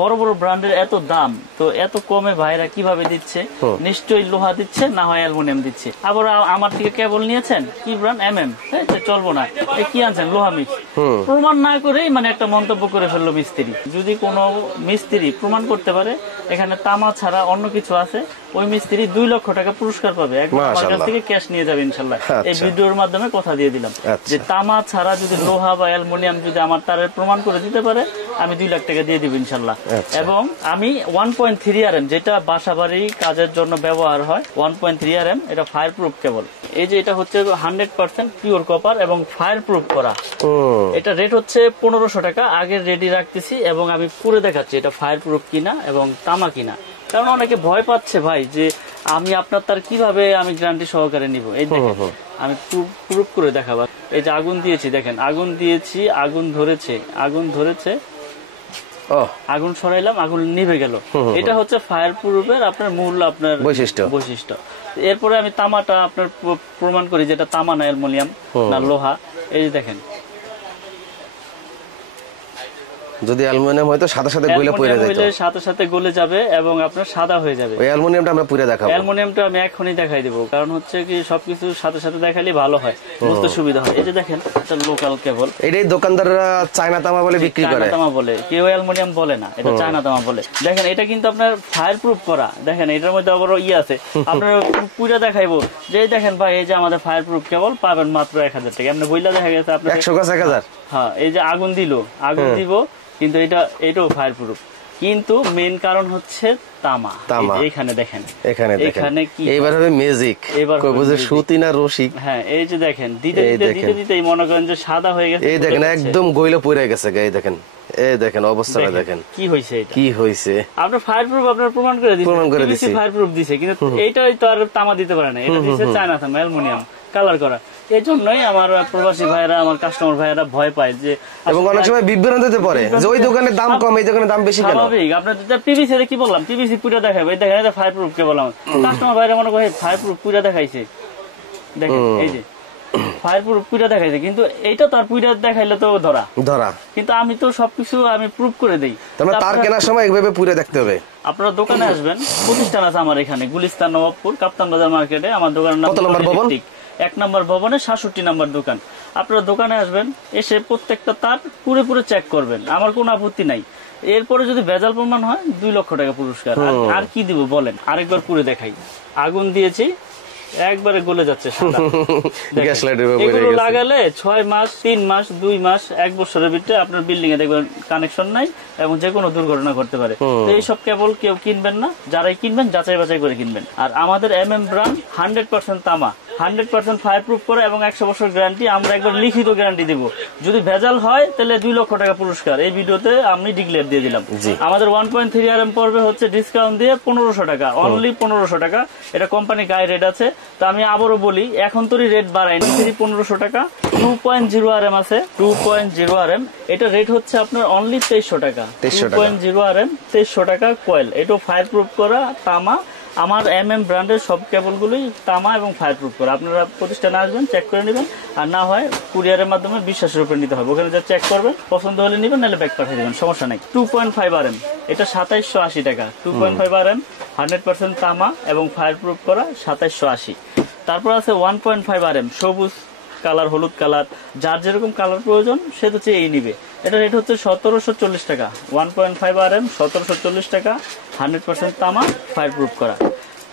বড় বড় ব্র্যান্ডের এত দাম, তো এত কমে ভাইরা কিভাবে দিচ্ছে? নিশ্চয়ই লোহা দিচ্ছে, না হয় অ্যালুমিনিয়াম দিচ্ছে। আবার আমার থেকে কেবল নিয়েছেন কি ব্র্যান্ড MM, চলবো না, কি আনছেন লোহা মিক্স। প্রমাণ না করেই মানে একটা মন্তব্য করে ফেললো মিস্ত্রি। যদি কোনো মিস্ত্রি প্রমাণ করতে পারে এখানে তামা ছাড়া অন্য কিছু আছে, ওই মিস্ত্রি 2 লক্ষ টাকা পুরস্কার পাবে, একদম আমার কাছ থেকে ক্যাশ নিয়ে যাবে ইনশাল্লাহ। এই ভিডিওর মাধ্যমে কথা দিয়ে দিলাম যে তামা ছাড়া যদি লোহা বা অ্যালুমিনিয়াম যদি আমার তারের প্রমাণ করে দিতে পারে, আমি 2 লাখ টাকা দিয়ে দিব ইনশাল্লাহ। এবং আমি 1.3 RM, যেটা বাসাবাড়ি কাজের জন্য ব্যবহার হয়, 1.3 RM, এটা ফায়ার প্রুফ কেবল। এই যে এটা হচ্ছে 100% পিওর কপার এবং ফায়ার প্রুফ করা। এটা রেট হচ্ছে 1500 টাকা। আগে রেডি রাখতেছি এবং আমি পুরো দেখাচ্ছি এটা ফায়ার প্রুফ কিনা এবং তামা কিনা। কারণ অনেকে ভয় পাচ্ছে ভাই যে আমি আপনার তার কিভাবে আমি গ্যারান্টি সহকারে নিব। এই দেখেন আমি প্রুফ করে দেখাবো। এই যে আগুন দিয়েছি, দেখেন আগুন দিয়েছি, আগুন ধরেছে, আগুন সরাইলাম, আগুন নিভে গেল। এটা হচ্ছে ফায়ার প্রুফের আপনার মূল আপনার বৈশিষ্ট্য। এরপরে আমি তামাটা আপনার প্রমাণ করি যেটা তামা না অ্যালুমিনিয়াম না লোহা। এই যে দেখেন, যদি অ্যালুমিনিয়াম হয় তো সাথে সাথে গলে যাবে এবং আপনার সাদা হয়ে যাবে। ওই অ্যালুমিনিয়ামটা আমরা পুরো দেখাবো। অ্যালুমিনিয়ামটা আমি এখনই দেখাই দেব, কারণ হচ্ছে কি সবকিছু সাথে সাথে দেখালে ভালো হয়, বুঝতে সুবিধা হয়। এই যে দেখেন এটা লোকাল কেবল। এটাই দোকানদাররা চায়না তামা বলে বিক্রি করে। চায়না তামা বলে, কেউ অ্যালুমিনিয়াম বলে না, এটা চায়না তামা বলে। দেখেন এটা কিন্তু আপনার ফায়ার প্রুফ করা। দেখেন এটার মধ্যে আবার আছে, আপনার পুরো দেখাইবো যে দেখেন ভাই এই যে আমাদের ফায়ার প্রুফ কেবল পাবেন মাত্র 1000 টাকা। এমনি বইলা দেখা গেছে আপনার 100 গাছ 1000। হ্যাঁ, এই যে আগুন দিব, কিন্তু এটাও ফায়ার প্রুফ। কিন্তু মেন কারণ হচ্ছে তামা। এখানে দেখেন, এখানে কি এবার হবে ম্যাজিক, কই বুঝে সুতি না রশি। হ্যাঁ, এই যে দেখেন দিতে মনে করেন যে সাদা হয়ে গেছে। এই দেখেন একদম গইলে পুড়ে গেছে। এই দেখেন, এই দেখেন অবস্থাটা দেখেন কি হইছে। আপনার ফায়ার প্রুফ আপনার প্রমাণ করে দিয়েছে, ফায়ার প্রুফ দিছে, কিন্তু এইটাই তো আর তামা দিতে পারে না। এটা দিছে চায়না তামা, অ্যালুমিনিয়াম কালার করা। এই জন্যই আমার প্রবাসী ভাইরা, আমার কাস্টমার ভাইরা ভয় পায় যে, এবং অনেক সময় বিভ্রান্তিতে পড়ে যে ওই দোকানে দাম কম, এই দোকানে দাম বেশি কেন। স্বাভাবিক, আপনার পিভিসি কি বললাম, পিভিসি পুরো দেখাবে, এই দেখেন এটা ফায়ার প্রুফ কে বললাম। কাস্টমার ভাইরা মনে করে ফায়ার প্রুফ পুরো দেখাইছে, দেখেন এই যে ফায়ার প্রুফ পুরো দেখাইছে, কিন্তু এইটা তার পুরো দেখাইলে তো ধরা। কিন্তু আমি তো সবকিছু আমি প্রুফ করে দেই। তার কেনার সময় এইভাবে পুরো দেখতে হবে। আপনারা দোকানে আসবেন, প্রতিষ্ঠান আছে আমার এখানে গুলিস্তান, নবাবপুর, কাপ্তান বাজার মার্কেটে। আমার দোকানের নাম 1 নম্বর ভবনে 67 নম্বর দোকান। আপনারা দোকানে আসবেন, এসে প্রত্যেকটা তার পুরো চেক করবেন, আমার কোনো আপত্তি নাই। এরপরে যদি ভেজাল প্রমাণ হয় 2 লক্ষ টাকা পুরস্কার। আর কি দিব বলেন? আরেকবার পুরো দেখাই। আগুন দিয়েছি, একবারে গলে যাচ্ছে এগুলো লাগালে 6 মাস, 3 মাস, 2 মাস, 1 বছরের ভিতরে আপনার বিল্ডিং এ দেখবেন কানেকশন নাই এবং যে কোনো দুর্ঘটনা ঘটতে পারে। তো এইসব কেবল কেউ কিনবেন না, যারাই কিনবেন যাচাই বাছাই করে কিনবেন। আর আমাদের MM ব্র্যান্ড 100% তামা, 100% ফায়ার প্রুফ করে এবং 100 বছর গ্যারান্টি। আমরা একবার লিখিত গ্যারান্টি দিব, যদি ভেজাল হয় তাহলে 2 লক্ষ টাকা পুরস্কার। এই ভিডিওতে আমি ডিক্লেয়ার দিয়ে দিলাম। আমাদের 1.3 RM পড়বে হচ্ছে ডিসকাউন্ট দিয়ে 1500 টাকা, অনলি 1500 টাকা। এটা কোম্পানি গায়ে রেট আছে। তো আমি আবারও বলি, এখন তো রেট বাড়ায়নি, 1500 টাকা। 2.0 RM আছে, 2.0 RM, এটা রেট হচ্ছে আপনার অনলি 2300 টাকা। 2.0 RM 2300 টাকা কয়েল। এটা ফায়ার প্রুফ করা তামা। আমার MM ব্র্যান্ডের সব কেবলগুলোই তামা এবং ফায়ার প্রুফ করা। আপনারা প্রতিষ্ঠানে আসবেন, চেক করে নেবেন, আর না হয় কুরিয়ারের মাধ্যমে বিশ্বাসের উপর নিতে হবে। ওখানে যা চেক করবেন, পছন্দ হলে নেবেন, নাহলে ব্যাক পাঠিয়ে দেবেন, সমস্যা নাই। 2.5 RM, এটা 2780 টাকা। 2.5 RM 100% তামা এবং ফায়ার প্রুফ করা 2780। তারপর আছে 1.5 RM সবুজ কালার, হলুদ কালার, যার যেরকম কালার প্রয়োজন সে তো চেয়ে নিবে। এটা রেট হচ্ছে 1740 টাকা। 1.5 RM 1740 টাকা, 100% তামা, ফায়ার প্রুফ করা।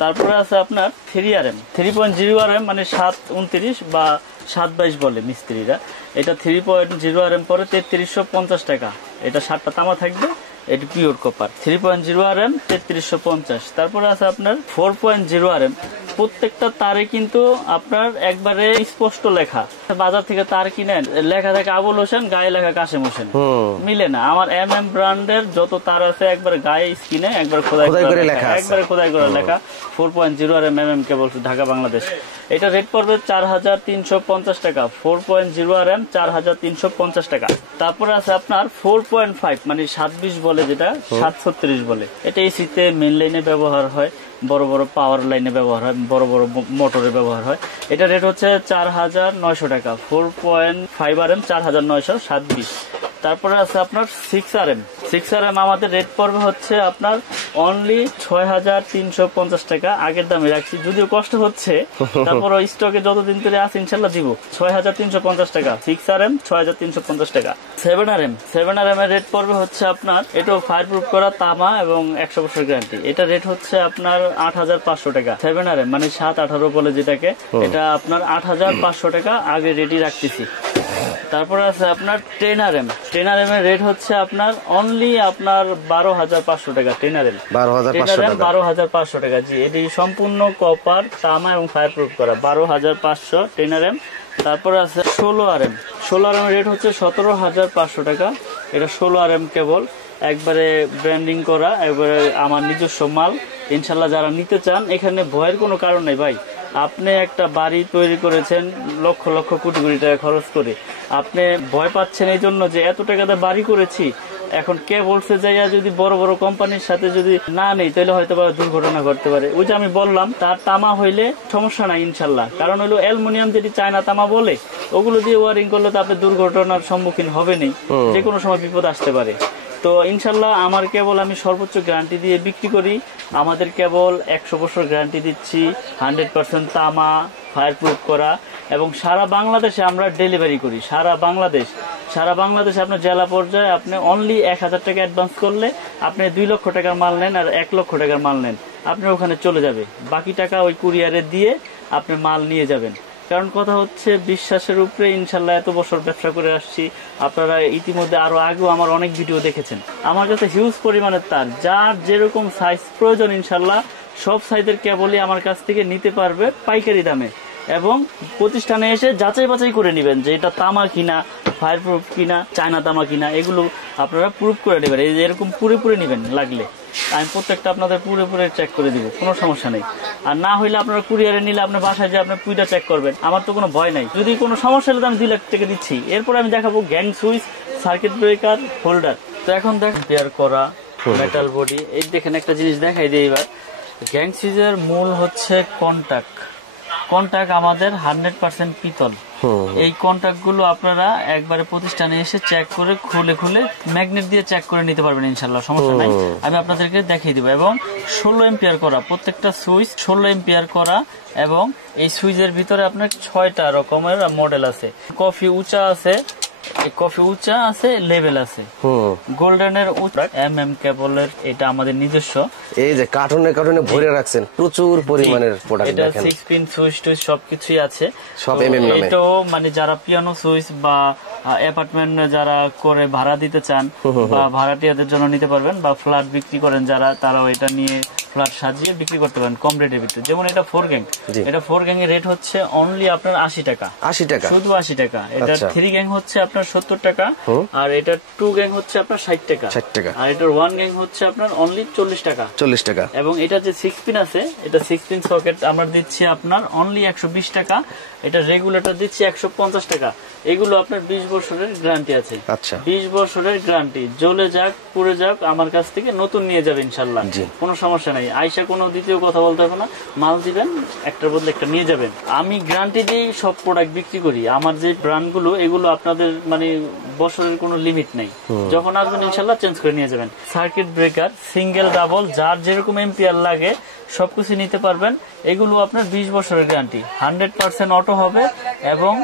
তারপরে আছে আপনার 3 RM, 3.0 RM, মানে 729 বা 722 বলে মিস্ত্রিরা। এটা 3.0 RM পরে 3350 টাকা। এটা 7টা তামা থাকবে, এটা পিওর কপার। 3.0 RM 3350। তারপরে আছে আপনার 4.0 RM। প্রত্যেকটা তারে কিন্তু আপনার একবারে স্পষ্ট লেখা। বাজার থেকে তার কিনেন, লেখা থাকে আবুল হোসেন, গায়ে লেখা কাশেম হোসেন, মিলে না। আমার MM ব্র্যান্ডের যত তার আছে একবার গায়ে স্কিনে একবার খোদাই করে লেখা, একবারে খোদাই করে লেখা। 4.0 RM MM কেবল, ঢাকা বাংলাদেশ। এটা রেট পড়বে 4350 টাকা। 4.0 RM 4350 টাকা। তারপরে আছে আপনার 4.5, মানে 720 বলে, যেটা 736 বলে। এটা এসিতে মেইন লাইনে ব্যবহার হয়, বড় বড় পাওয়ার লাইনে ব্যবহার হয়, বড় বড় মোটরে ব্যবহার হয়। এটা রেট হচ্ছে 4900 টাকা। 4.5 RM 4900, 720। তারপরে আছে আপনার 6 RM। 6 6RM আমাদের রেট পড়বে হচ্ছে আপনার অনলি 6350 টাকা। আগের দামে রাখছি, যদিও কষ্ট হচ্ছে, তারপর স্টকে যতদিন ধরে আছে ইনশাল্লাহ দিব। 6350 টাকা 6RM, 6350 টাকা। 7RM এর রেট পড়বে হচ্ছে আপনার, এটাও ফায়ার প্রুফ করা তামা এবং 100 বছর গ্যারান্টি। এটা রেট হচ্ছে আপনার 8500 টাকা। 7RM মানে 7-18 বলে যেটাকে, এটা আপনার 8500 টাকা আগে রেডি রাখতেছি। তারপরে আছে আপনার 10RM এর রেট হচ্ছে আপনার অনলি আপনার 12500 টাকা। 10RM 12500 টাকা। জি, এটি সম্পূর্ণ কপার, তামা এবং ফায়ার প্রুফ করা। 12500 10RM। তারপরে আছে 16RM এর রেট হচ্ছে 17500 টাকা। এটা 16RM কেবল, একবারে ব্র্যান্ডিং করা, একবারে আমার নিজস্ব মাল। ইনশাল্লাহ যারা নিতে চান, এখানে ভয়ের কোনো কারণ নেই ভাই। আপনি একটা বাড়ি তৈরি করেছেন লক্ষ লক্ষ কোটি কোটি টাকা খরচ করে, আপনি ভয় পাচ্ছেন এই জন্য যে এত টাকাতে বাড়ি করেছি, এখন কে বলছে যাইয়া যদি বড় বড় কোম্পানির সাথে যদি না নেই তাহলে হয়তো বা দুর্ঘটনা ঘটতে পারে। ওই যে আমি বললাম, তার তামা হইলে সমস্যা নাই ইনশাল্লাহ, কারণ হলো অ্যালুমিনিয়াম যেটি চায়না তামা বলে, ওগুলো দিয়ে ওয়ারিং করলে তো আপনি দুর্ঘটনার সম্মুখীন হবেনই, যে কোনো সময় বিপদ আসতে পারে। তো ইনশাল্লাহ আমার কেবল আমি সর্বোচ্চ গ্যারান্টি দিয়ে বিক্রি করি। আমাদের কেবল 100 বছর গ্যারান্টি দিচ্ছি, 100% তামা, ফায়ার প্রুফ করা, এবং সারা বাংলাদেশে আমরা ডেলিভারি করি। সারা বাংলাদেশে আপনার জেলা পর্যায়ে আপনি অনলি 1000 টাকা অ্যাডভান্স করলে আপনি 2 লক্ষ টাকার মাল নেন আর 1 লক্ষ টাকার মাল নেন, আপনার ওখানে চলে যাবে। বাকি টাকা ওই কুরিয়ারে দিয়ে আপনি মাল নিয়ে যাবেন। কারণ কথা হচ্ছে বিশ্বাসের উপরে ইনশাল্লাহ এত বছর ব্যবসা করে আসছি। আপনারা ইতিমধ্যে আরো আগেও আমার অনেক ভিডিও দেখেছেন। আমার কাছে হিউজ পরিমাণের তার, যার যেরকম সাইজ প্রয়োজন ইনশাল্লাহ সব সাইজের কেবলই আমার কাছ থেকে নিতে পারবে পাইকারি দামে। এবং প্রতিষ্ঠানে এসে যাচাই বাছাই করে নেবেন যে এটা তামা কিনা, ফায়ার প্রুফ কিনা, চায়না তামা কিনা, এগুলো আপনারা প্রুফ করে নেবেন। এই যে এরকম পুরে নেবেন, লাগলে আমি প্রত্যেকটা আপনাদের পুরে চেক করে দিব, কোনো সমস্যা নেই। আর না হইলে আপনারা কুরিয়ারে নিলে আপনার বাসায় যে আপনার পুইটা চেক করবেন, আমার তো কোনো ভয় নাই। যদি কোনো সমস্যা হলে আমি 2 লাখ টাকা দিচ্ছি। এরপরে আমি দেখাবো gang switch, circuit breaker, holder. তো এখন দেখেন পেয়ার করা মেটাল বডি। এই দেখেন একটা জিনিস দেখাই দিই এবার। গ্যাং সুইচের মূল হচ্ছে কন্টাক্ট আমাদের 100% পিতল। এই কন্টাক্ট গুলো আপনারা একবারে প্রতিষ্ঠানে এসে চেক করে খুলে ম্যাগনেট দিয়ে চেক করে নিতে পারবেন ইনশাল্লাহ, সমস্যা নাই। আমি আপনাদেরকে দেখিয়ে দিব। এবং 16 এম্পিয়ার করা, প্রত্যেকটা সুইচ 16 এম্পিয়ার করা। এবং এই সুইচের ভিতরে আপনার 6টা রকমের মডেল আছে। কফি উঁচা আছে, লেভেল আছে। গোল্ডেনের MM কেবলের, এটা আমাদের নিজস্ব। এই যে কার্টুনে ভরে রাখছেন প্রচুর পরিমাণের প্রোডাক্ট। এটা 6 পিন সুইচ টুইচ সবকিছুই আছে, সব MM নামে। এটাও মানে যারা পিয়ানো সুইচ বা অ্যাপার্টমেন্ট যারা করে ভাড়া দিতে চান বা ভাড়াটিয়াদের জন্য নিতে পারবেন, বা ফ্ল্যাট বিক্রি করেন যারা, তারাও এটা নিয়ে ফ্ল্যাট সাজিয়ে বিক্রি করতে পারেন কম রেটের ভিতরে। যেমন এটা 4 গ্যাং, এটা 4 গ্যাং এর রেট হচ্ছে অনলি আপনার 80 টাকা, শুধু 80 টাকা। এটা 3 গ্যাং হচ্ছে আপনার 70 টাকা, আর এটা 2 গ্যাং হচ্ছে আপনার 60 টাকা, আর এটার 1 গ্যাং হচ্ছে আপনার অনলি 40 টাকা। এবং এটা যে 6 পিন আছে, এটা 6 পিন সকেট আমরা দিচ্ছি আপনার অনলি 120 টাকা। এটা রেগুলেটর দিচ্ছি 150 টাকা। এগুলো আপনার 20 বছরের গ্যারান্টি আছে। 20 বছরের গ্যারান্টি, জ্বলে যাক পুড়ে যাক আমার কাছ থেকে নতুন নিয়ে যাবে ইনশাল্লাহ, কোনো সমস্যা নাই। আইসা কোনো দ্বিতীয় কথা বলতে হবে না, মাল দিবেন, একটার বদলে একটা নিয়ে যাবেন। আমি গ্যারান্টি দিয়ে সব প্রোডাক্ট বিক্রি করি। আমার যে ব্র্যান্ডগুলো, এগুলো আপনাদের মানে বছরের কোনো লিমিট নেই, যখন আসবেন ইনশাল্লাহ চেঞ্জ করে নিয়ে যাবেন। সার্কিট ব্রেকার সিঙ্গেল ডাবল যার যেরকম এম্পিয়ার লাগে সবকিছু নিতে পারবেন। এগুলো আপনার 20 বছরের গ্যারান্টি, 100% অটো হবে। এবং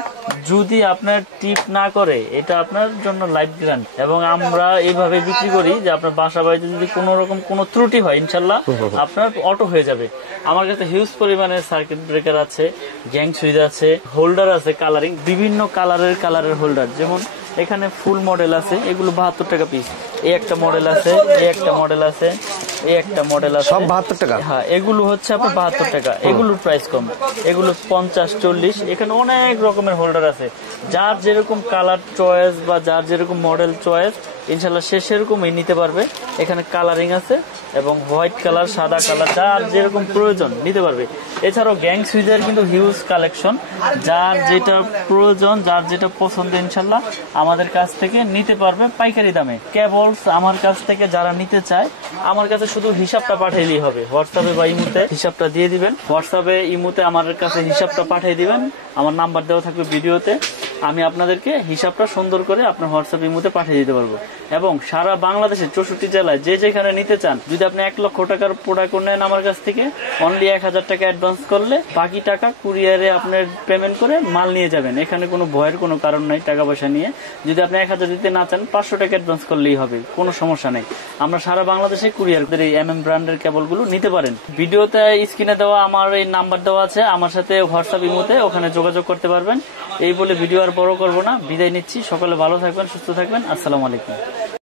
যদি আপনার টিপ না করে, এটা আপনার জন্য লাইফ গ্যারান্টি। এবং আমরা এইভাবে বিক্রি করি যে আপনার বাসা বাড়িতে যদি কোনো রকম কোনো ত্রুটি হয় ইনশাল্লাহ আপনার অটো হয়ে যাবে। আমার কাছে হিউজ পরিমাণে সার্কিট ব্রেকার আছে, গ্যাং সুইচ আছে, হোল্ডার আছে কালারিং, বিভিন্ন কালারের হোল্ডার। যেমন এখানে ফুল মডেল আছে, এগুলো 72 টাকা পিস। এই একটা মডেল আছে, এই একটা মডেল আছে, এই একটা মডেল আছে, সব 72 টাকা। হ্যাঁ, এগুলো হচ্ছে আপনার 72 টাকা। এগুলোর প্রাইস কম, এগুলো 50, 40। এখানে অনেক রকমের হোল্ডার আছে, যার যেরকম কালার চয়েস বা যার যেরকম মডেল চয়েস ইনশাল্লাহ সে সেরকমই নিতে পারবে। এখানে কালারিং আছে এবং হোয়াইট কালার, সাদা কালার, যার যেরকম প্রয়োজন নিতে পারবে। এছাড়াও গ্যাং সুইচের কিন্তু হিউজ কালেকশন, যার যেটা প্রয়োজন, যার যেটা পছন্দ ইনশাল্লাহ আমাদের কাছ থেকে নিতে পারবে পাইকারি দামে। কেবলস আমার কাছ থেকে যারা নিতে চায়, আমার কাছে শুধু হিসাবটা পাঠাইলেই হবে। হোয়াটসঅ্যাপে বা ইমোতে হিসাবটা দিয়ে দিবেন, হোয়াটসঅ্যাপে ইমোতে আমার কাছে হিসাবটা পাঠিয়ে দিবেন। আমার নাম্বার দেওয়া থাকবে ভিডিওতে। আমি আপনাদেরকে হিসাবটা সুন্দর করে আপনার হোয়াটসঅ্যাপ ইমোতে পাঠিয়ে দিতে পারবো। এবং সারা বাংলাদেশের 64 জেলায় যে যেখানে নিতে চান, যদি আপনি 1 লক্ষ টাকার প্রোডাক্ট নেন আমার কাছ থেকে, অনলি 1000 টাকা অ্যাডভান্স করলে বাকি টাকা কুরিয়ারে আপনার পেমেন্ট করে মাল নিয়ে যাবেন। এখানে কোনো ভয়ের কোনো কারণ নাই টাকা পয়সা নিয়ে। যদি আপনি 1000 দিতে না চান, 500 টাকা অ্যাডভান্স করলেই হবে, কোনো সমস্যা নেই। আমরা সারা বাংলাদেশে কুরিয়ার এই MM ব্র্যান্ডের কেবলগুলো নিতে পারেন। ভিডিওতে স্ক্রিনে দেওয়া আমার এই নাম্বার দেওয়া আছে, আমার সাথে হোয়াটসঅ্যাপ ইমোতে ওখানে যোগাযোগ করতে পারবেন। এই বলে ভিডিও আর বড় করবো না, বিদায় নিচ্ছি। সকলে ভালো থাকবেন, সুস্থ থাকবেন। আসসালামু আলাইকুম।